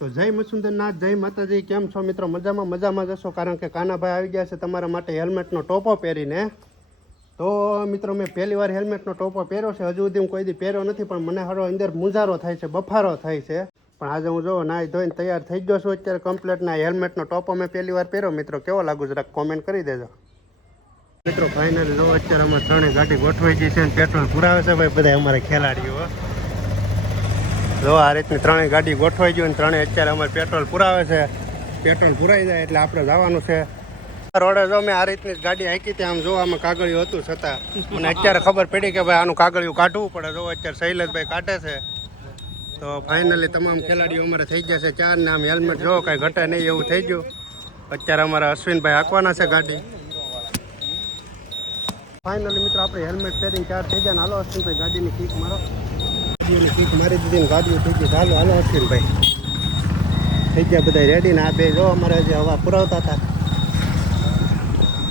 તો જય મસુંદરનાથ, જય માતાજી. કેમ છો મિત્રો? મજામાં જશો, કારણ કે કાનાભાઈ આવી ગયા છે તમારા માટે હેલ્મેટનો ટોપો પહેરીને. તો મિત્રો મેં પહેલી વાર હેલ્મેટનો ટોપો પહેર્યો છે. હજુ સુધી હું કોઈ દી પહેર્યો નથી, પણ મને હારો અંદર મુંજારો થાય છે, બફારો થાય છે. પણ આજે હું જો નાહી ધોઈને તૈયાર થઈ ગયો છું અત્યારે કમ્પ્લેટના. હેલ્મેટનો ટોપો મેં પહેલી વાર પહેર્યો. મિત્રો કેવો લાગુ જરાક કોમેન્ટ કરી દેજો. મિત્રો ફાઇનલી જો અત્યારે અમારે ત્રણેય ગાડી ગોઠવાઈ ગઈ છે અને પેટ્રોલ પુરાવે છે ભાઈ બધા અમારા ખેલાડીઓ. જો આ રીતની ત્રણેય ગાડી ગોઠવાઈ ગઈ અને ત્રણેય અત્યારે અમારે પેટ્રોલ પુરાવે છે. પેટ્રોલ પુરાઈ જાય એટલે આપણે જવાનું છે રોડે. જો મેં આ રીતની ગાડી હાંકી હતી, આમ જો આમાં કાગળિયું હતું છતાં મને અત્યારે ખબર પડી કે ભાઈ આનું કાગળિયું કાઢવું પડે. જો અત્યારે શૈલેષભાઈ કાઢે છે. તો ફાઇનલી તમામ ખેલાડીઓ અમારે થઈ ગયા છે ચાર ને આમ હેલ્મેટ જો કાંઈ ઘટે નહીં એવું થઈ ગયું. અત્યારે અમારા અશ્વિનભાઈ હાંકવાના છે ગાડી. ફાઇનલી મિત્રો આપણે હેલ્મેટ પહેરીને ચાર થઈ ગયા ને હાલો અશ્વિનભાઈ ગાડીની કીક મારો. ગાડીઓની કીક મારી દીધી ને ગાડીઓ થઈ ગઈ. હાલો હાલો અશ્વિનભાઈ થઈ ગયા બધા રેડી ને આ બે જો અમારે જે હવા પુરાવતા હતા.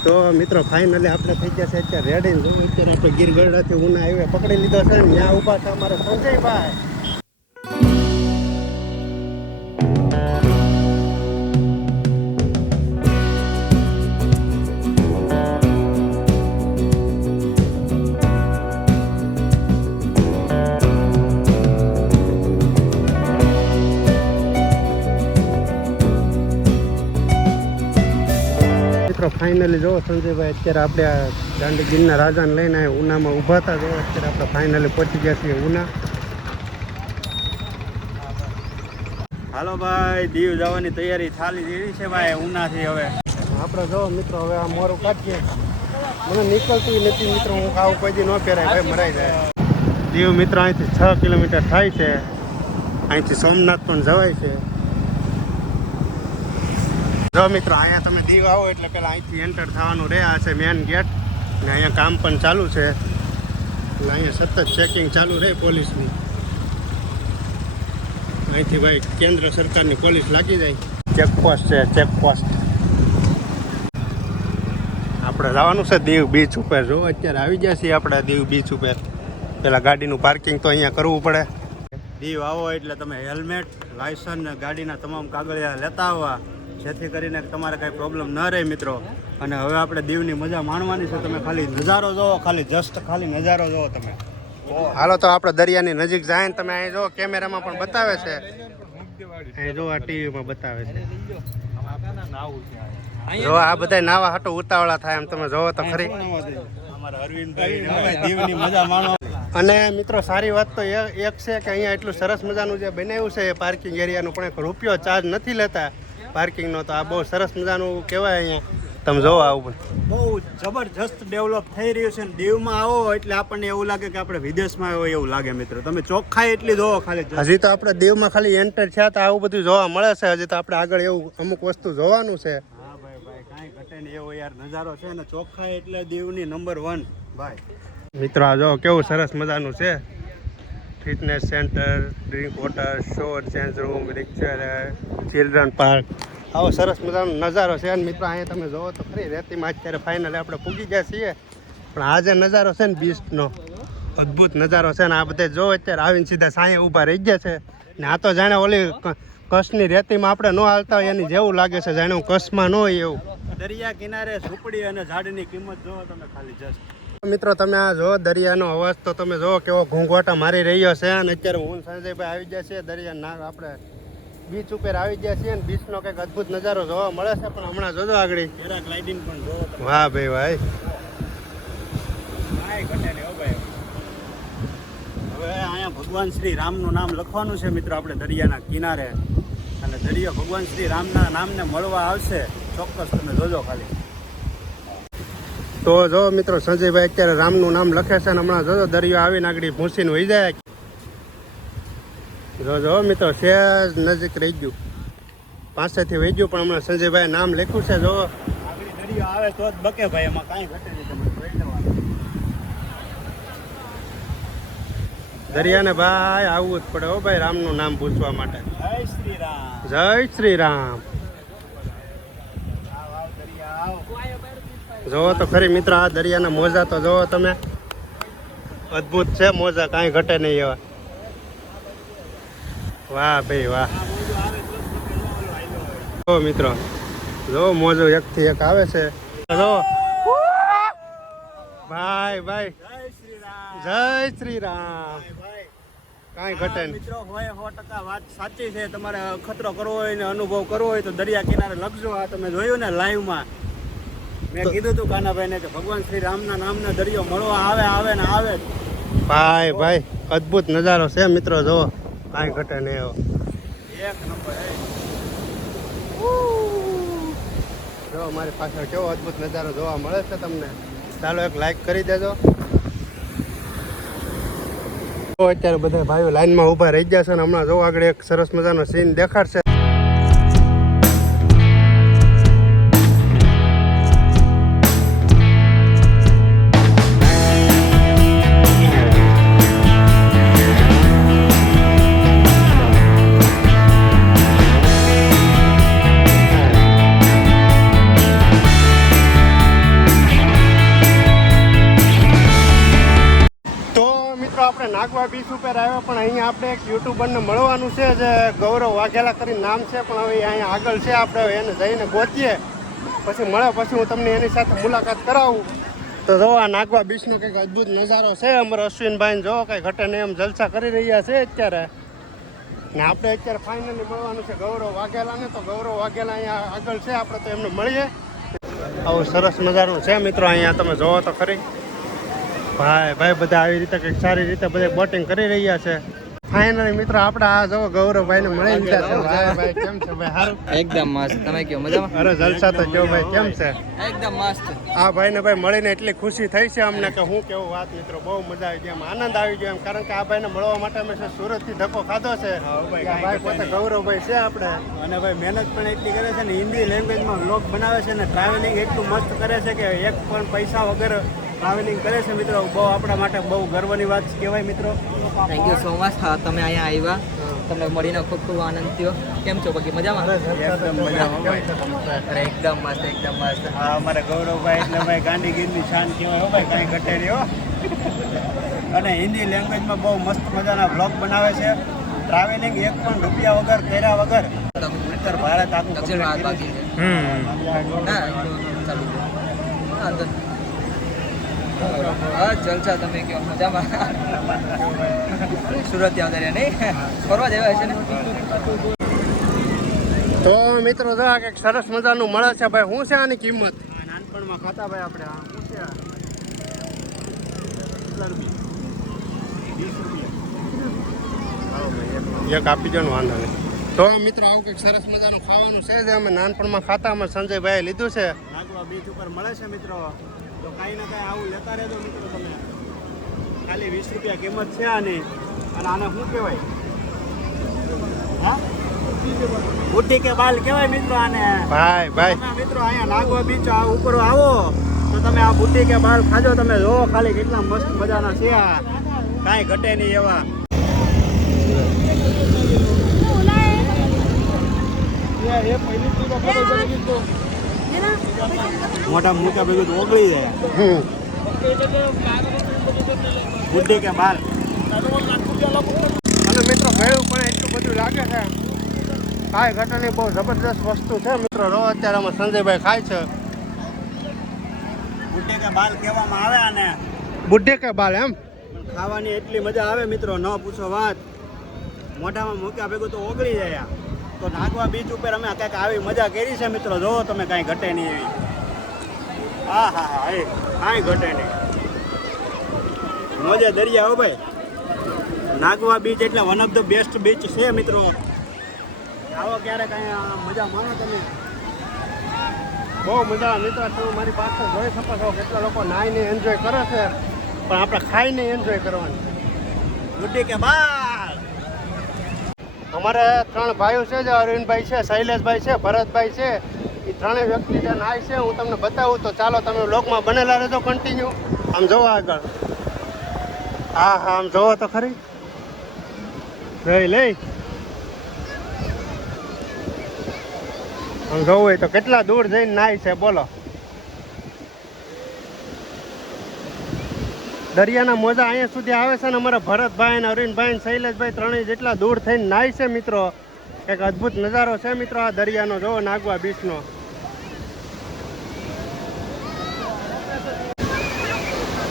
તો મિત્રો ફાઇનલી આપણે થઈ ગયા છે અત્યારે રેડી ને જો અત્યારે આપણે ગીરગઢડાથી ઉના હાઈવે પકડી લીધો છે ને ત્યાં ઊભા છે અમારે સંજયભાઈ. ફાઇનલી જો સંજયભાઈ અત્યારે આપણે આ દાંડીગીરના રાજાને લઈને ઉનામાં ઊભા હતા. જો અત્યારે આપણે ફાઇનલી પહોંચી ગયા છીએ ઉના. હાલો ભાઈ, દીવ જવાની તૈયારી ચાલી રહી છે ભાઈ ઉનાથી. હવે આપણે જો મિત્રો હવે આ મોરું કાઢીએ. મને નીકળતું નથી મિત્રો, હું આવું કોઈ દી ન પહેરાય ભાઈ, મરાઈ જાય. દીવ મિત્રો અહીંથી 6 કિલોમીટર થાય છે. અહીંથી સોમનાથ પણ જવાય છે. જો મિત્રો અહીંયા તમે દીવ આવો એટલે પેલા અહીંથી એન્ટર થવાનું રહે. આ છે મેન ગેટ ને અહીંયા કામ પણ ચાલુ છે એટલે અહીંયા સતત ચેકિંગ ચાલુ રહે પોલીસની. અહીંથી ભાઈ કેન્દ્ર સરકારની પોલીસ લાગી જાય. ચેકપોસ્ટ છે, ચેકપોસ્ટ. આપણે જવાનું છે દીવ બીચ ઉપર. જો અત્યારે આવી ગયા છીએ આપણે દીવ બીચ ઉપર. પેલા ગાડીનું પાર્કિંગ તો અહીંયા કરવું પડે. દીવ આવો એટલે તમે હેલ્મેટ, લાયસન્સ, ગાડીના તમામ કાગળિયા લેતા આવવા, જેથી કરીને તમારે કાંઈ પ્રોબ્લેમ ન રહે મિત્રો. અને હવે આપણે દીવની મજા માણવાની છે. તમે ખાલી નજારો જોવો, ખાલી જસ્ટ ખાલી નજારો જોવો તમે. હાલો તો આપણે દરિયાની નજીક જાય ને તમે અહીં જો કેમેરામાં પણ બતાવે છે. અહીં જો આ ટીવીમાં બતાવે છે. જો આ બધા નાવા હાટો ઉતાવળા થાય એમ તમે જોવો તો ખરી. અમારા અરવિંદભાઈ દીવની મજા માણો. અને મિત્રો સારી વાત તો એક છે કે અહીંયા એટલું સરસ મજાનું જે બનાવ્યું છે પાર્કિંગ એરિયાનું, પણ એક રૂપિયો ચાર્જ નથી લેતા પાર્કિંગનો. તો આ બહુ સરસ મજાનું કહેવાય. અહીંયા તમે જોવો આવું બહુ જબરજસ્ત ડેવલપ થઈ રહ્યું છે. દીવમાં આવો એટલે આપણને એવું લાગે કે આપણે વિદેશમાં આવ્યો એવું લાગે મિત્રો. તમે ચોખ્ખાઈ એટલી જોવો ખાલી. હજી તો આપણે દીવમાં ખાલી એન્ટર થયા તો આવું બધું જોવા મળે છે. હજી તો આપણે આગળ એવું અમુક વસ્તુ જોવાનું છે. હા ભાઈ ભાઈ, કાંઈ ઘટે નહીં એવો યાર નજારો છે ને. ચોખ્ખાઈ એટલે દીવની નંબર 1 ભાઈ. મિત્રો આ જો કેવું સરસ મજાનું છે. Fitness centre, drink water, shower change room, lecture, children park. આવો સરસ મજાનો નજારો છે. અને મિત્રો અહીંયા તમે જોવો તો ખરી રેતીમાં અત્યારે ફાઇનલી આપણે પૂગી ગયા છીએ. પણ આ જે નજારો છે ને બીચનો અદ્ભુત નજારો છે. ને આ બધા જો અત્યારે આવીને સીધા સાંયે ઊભા રહી ગયા છે. ને આ તો જાણે ઓલી કચ્છની રેતીમાં આપણે ન હાલતા હોય એની જેવું લાગે છે, જાણે હું કચ્છમાં ન હોય એવું. દરિયા કિનારે ઝૂંપડી અને ઝાડની કિંમત જોવો તમે ખાલી જસ્ટ. મિત્રો તમે આ જો દરિયાનો અવાજ તો તમે જો કેવો ઘૂંઘવાટા મારી રહ્યો છે. અને અત્યારે હું સંજયભાઈ આવી ગયા છે દરિયા આપણે બીચ ઉપર આવી ગયા છીએ. અને બીચનો કંઈક અદ્ભુત નજારો જોવા મળે છે. પણ હમણાં જોજો આગળ પેરાગ્લાઇડિંગ પણ જોવો તમે. વાહ ભાઈ ભાઈ. હવે અહીંયા ભગવાન શ્રી રામનું નામ લખવાનું છે મિત્રો આપણે દરિયાના કિનારે. અને દરિયો ભગવાન શ્રી રામના નામને મળવા આવશે ચોક્કસ. તમે જોજો ખાલી. તો જો મિત્રો સંજયભાઈ અત્યારે રામનું નામ લખે છે. અને હમણાં જોજો દરિયો આવીને આગળ ભૂસીને વહી જાય. જો મિત્રો સહેજ નજીક રહી ગયું, પાસેથી વહી ગયું. પણ હમણાં સંજયભાઈ નામ લખ્યું છે. જો આગળ દરિયો આવે તો જ બકે ભાઈ, એમાં કાંઈ ઘટે નહીં. તમે જોઈ લેવાનું. દરિયાને ભાઈ આવવું જ પડે હો ભાઈ રામનું નામ પૂછવા માટે. જય શ્રી રામ, જય શ્રી રામ. જોવો તો ખરી મિત્ર આ દરિયાના મોજા તો જોવો તમે, અદ્ભુત છે મોજા, કાંઈ ઘટે નહીં એવા. વાહ ભાઈ વાહ. જો મિત્રો જો મોજો એકથી એક આવે છે જો ભાઈ ભાઈ જય શ્રી રામ કાંઈ ઘટે નહીં મિત્રો હોય 100% વાત સાચી છે. તમારે ખતરો કરવો હોય ને અનુભવ કરવો હોય તો દરિયા કિનારે લખજો. આ તમે જોયું ને લાઈવમાં મેં કીધું તું કાનાભાઈને કે ભગવાન શ્રી રામના નામનો દરિયો મળવા આવે ને આવે જ. ભાઈ ભાઈ અદ્ભુત નજારો છે મિત્રો જો કાંઈ ઘટે નહીં એવો એક નંબર જો અમારી પાછળ કેવો અદ્ભુત નજારો જોવા મળે છે તમને. ચાલો એક લાઈક કરી દેજો. તો અત્યારે બધા ભાઈઓ લાઈનમાં ઊભા રહી ગયા છે અને હમણાં જો આગળ એક સરસ મજાનો સીન દેખાડશે. આપણે નાગવા બીચ ઉપર આવ્યા પણ અહીંયા આપણે એક યુટ્યુબરને મળવાનું છે જે ગૌરવ વાઘેલા કરીને નામ છે પણ હવે અહીંયા આગળ છે આપણે એને જઈને ગોતીએ પછી મળે પછી હું તમને એની સાથે મુલાકાત કરાવું. તો જો આ નાગવા બીચનો કંઈક અદ્ભુત નજારો છે. અમારા અશ્વિનભાઈ જો કંઈ ઘટે ને એમ જલસા કરી રહ્યા છે અત્યારે ને આપણે અત્યારે ફાઇનલી મળવાનું છે ગૌરવ વાઘેલાને. તો ગૌરવ વાઘેલા અહીંયા આગળ છે આપણે તો એમને મળીએ. આવું સરસ મજાનું છે મિત્રો અહીંયા તમે જોવો તો ખરી. ભાઈ ભાઈ બધા આવી રીતે કંઈક સારી રીતે બધા બોટિંગ કરી રહ્યા છે. ફાઇનલી મિત્રો આપણે આ જો ગૌરવભાઈને મળી લીધા છે. ભાઈ ભાઈ કેમ છે ભાઈ? સારું એકદમ મસ્ત. તમે કયો મજામાં? અરે જલસા તો કેવો ભાઈ કેમ છે? એકદમ મસ્ત. આ ભાઈને ભાઈ મળીને એટલી ખુશી થઈ છે અમને કે હું કેવું વાત મિત્રો બહુ મજા આવી ગઈ એમ આનંદ આવી ગયો એમ કારણ કે આ ભાઈને મળવા માટે અમે સુરતથી ધક્કો ખાધો છે. ભાઈ પોતે ગૌરવભાઈ છે આપણે અને ભાઈ મહેનત પણ એટલી કરે છે ને હિન્દી લેંગ્વેજમાં વ્લોગ બનાવે છે ને ટ્રાવેલિંગ એટલું મસ્ત કરે છે કે એક પણ પૈસા વગર ટ્રાવેલિંગ કરે છે મિત્રો. બહુ આપણા માટે બહુ ગર્વની વાત કહેવાય મિત્રો. Thank you so much. હા તમે અહીંયા આવ્યા તમને મળીને ખૂબ ખૂબ આનંદ થયો. કેમ છો બાકી મજામાં? એકદમ મજામાં ભાઈ. અરે એકદમ મસ્ત એકદમ મસ્ત. હા અમારા ગૌરવભાઈ એટલે ભાઈ ગાંધીગીરની શાન કહેવાય હો ભાઈ કાંઈ ઘટે નહીં હો. અને હિન્દી લેંગ્વેજમાં બહુ મસ્ત મજાના વ્લોગ બનાવે છે. ટ્રાવેલિંગ એક પણ રૂપિયા વગર કર્યા વગર ઉત્તર ભારત આખું દક્ષિણ ભારત બાકી છે. ના ચાલુ હા તો હા જલસા. તમે કયો મજામાં? સુરત ત્યાં આવ્યા નહીં ફરવા જેવા છે ને. તો મિત્રો જો આ કંઈક સરસ મજાનું મળે છે ભાઈ. શું છે આની કિંમત? નાનપણમાં ખાતા ભાઈ આપણે આ શું છે? 20 રૂપિયા. એક આપી દો ને વાંધો નહીં. તો મિત્રો આવું કંઈક સરસ મજાનું ખાવાનું છે જે અમે નાનપણમાં ખાતા અમે સંજયભાઈએ લીધું છે. નાગવા બીચ ઉપર મળે છે મિત્રો. તો કાંઈ ના કાંઈ આવું લેતા રહેજો મિત્રો તમે. ખાલી 20 રૂપિયા કિંમત છે આની. અને આને શું કહેવાય? હા બુટ્ટી કે બાલ કહેવાય મિત્રો આને. ભાઈ ભાઈ તમે મિત્રો અહીંયા નાગવા બીચ આ ઉપર આવો તો તમે આ બુટ્ટી કે બાલ ખાજો. તમે જોવો ખાલી કેટલા મસ્ત મજાના છે આ. કાંઈ ઘટે નહીં એવા. મોટા મૂકા ભેગું તો ઓગળી જાય. બુદ્ધિ કે બાલ. અને મિત્રો ભેળું પણ એટલું બધું લાગે છે કાંઈ ઘટનાની બહુ જબરદસ્ત વસ્તુ છે મિત્રો. રો અત્યારે અમે સંજયભાઈ ખાય છે. બુદ્ધિ કે બાલ કહેવામાં આવે આને. બુઢે કે બાલ એમ ખાવાની એટલી મજા આવે મિત્રો ન પૂછો વાત. મોઢામાં મૂક્યા ભેગું તો ઓગળી જાય. તો નાગવા બીચ ઉપર અમે કંઈક આવી મજા કરી છે મિત્રો. જોવો તમે કાંઈ ઘટે નહીં એવી. હા હા હા એ કાંઈ ઘટે નહીં. મોજે દરિયા હો ભાઈ. નાગવા બીચ એટલે one of the best beach છે મિત્રો. આવો ક્યારે કાંઈ મજા માણો તમે. બહુ મજા આવે મિત્રો. તમે મારી પાસે જોઈ શકો છો કેટલા લોકો નાઈને એન્જોય કરે છે પણ આપણે ખાઈને એન્જોય કરવાની. બુદ્ધિ કે બાલ. અમારે 3 ભાઈઓ છે જે અરવિંદભાઈ છે, શૈલેષભાઈ છે, ભરતભાઈ છે. એ 3 વ્યક્તિ જે નાય છે હું તમને બતાવું. તો ચાલો તમે વ્લોગમાં બનેલા રહેજો કન્ટિન્યુ. આમ જોવો આગળ. હા હા આમ જોવો તો ખરી. લઈ આમ જોવું હોય તો કેટલા દૂર જઈને નાય છે બોલો. દરિયાના મોજા અહીંયા સુધી આવે છે ને અમારા ભરતભાઈ ને અરવિંદભાઈ ને શૈલેષભાઈ 3 જેટલા દૂર થઈને નાય છે મિત્રો. એક અદ્ભુત નજારો છે મિત્રો આ દરિયાનો, જોવો નાગવા બીચનો.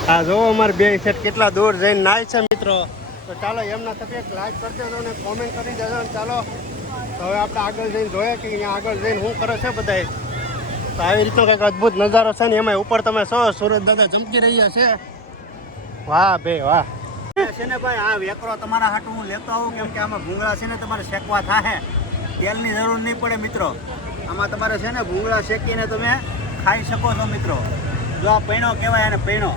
આ જોવો અમારે બે સેટ કેટલા દૂર જઈને નાય છે મિત્રો. તો ચાલો એમના તબિયત લાઈક કરી દેજો ને કોમેન્ટ કરી દેજો ને ચાલો તો હવે આપણે આગળ જઈને જોઈએ કે અહીંયા આગળ જઈને શું કરે છે બધાય. તો આવી રીતનો કંઈક અદ્ભુત નજારો છે ને એમાં ઉપર તમે છો સુરત દાદા ચમકી રહ્યા છે. વાહ બે વાહ. છે ને ભાઈ આ વેકરો તમારા હાટું હું લેતો આવું, કેમ કે આમાં ભૂંગળા છે ને તમારે શેકવા થાય, તેલની જરૂર નહીં પડે મિત્રો. આમાં તમારે છે ને ભૂંગળા શેકીને તમે ખાઈ શકો છો મિત્રો. જો આ પૈણો કહેવાય અને પૈણો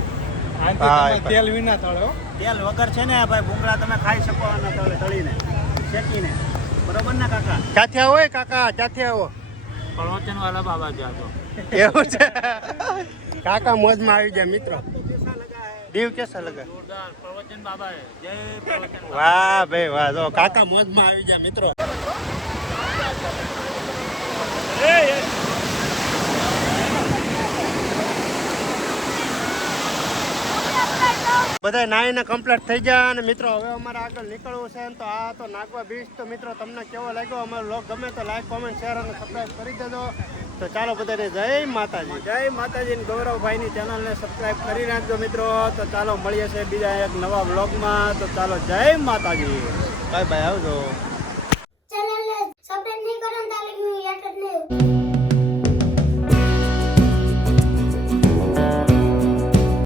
તેલ વિના તળો. તેલ વગર છે ને ભાઈ ભૂંગળા તમે ખાઈ શકો આના તળે તળીને શેકીને. બરોબર ને કાકા? ક્યાંથી આવો એ કાકા, ક્યાંથી આવો? પ્રવચન વાળા બાબા જાતો. એવું છે કાકા મોજમાં આવી ગયા મિત્રો. દીવ કેસા લગા? પ્રવચન બાબા જય પ્રવચન. વાહ ભાઈ વાહ, જો કાકા મોજમાં આવી ગયા મિત્રો. બધા નાઈને કમ્પ્લીટ થઈ ગયા અને મિત્રો હવે અમારે આગળ નીકળવું છે. તો આ તો નાગવા બીચ. તો મિત્રો તમને કેવો લાગ્યો અમારો વ્લોગ ગમે તો લાઈક કોમેન્ટ શેર અને સબસ્ક્રાઈબ કરી દેજો. તો ચાલો બધાને જય માતાજી. જય માતાજી. ગૌરવભાઈની ચેનલને સબસ્ક્રાઈબ કરી નાખજો મિત્રો. તો ચાલો મળીએ છે બીજા એક નવા વ્લોગમાં. તો ચાલો જય માતાજી. બાય બાય, આવજો.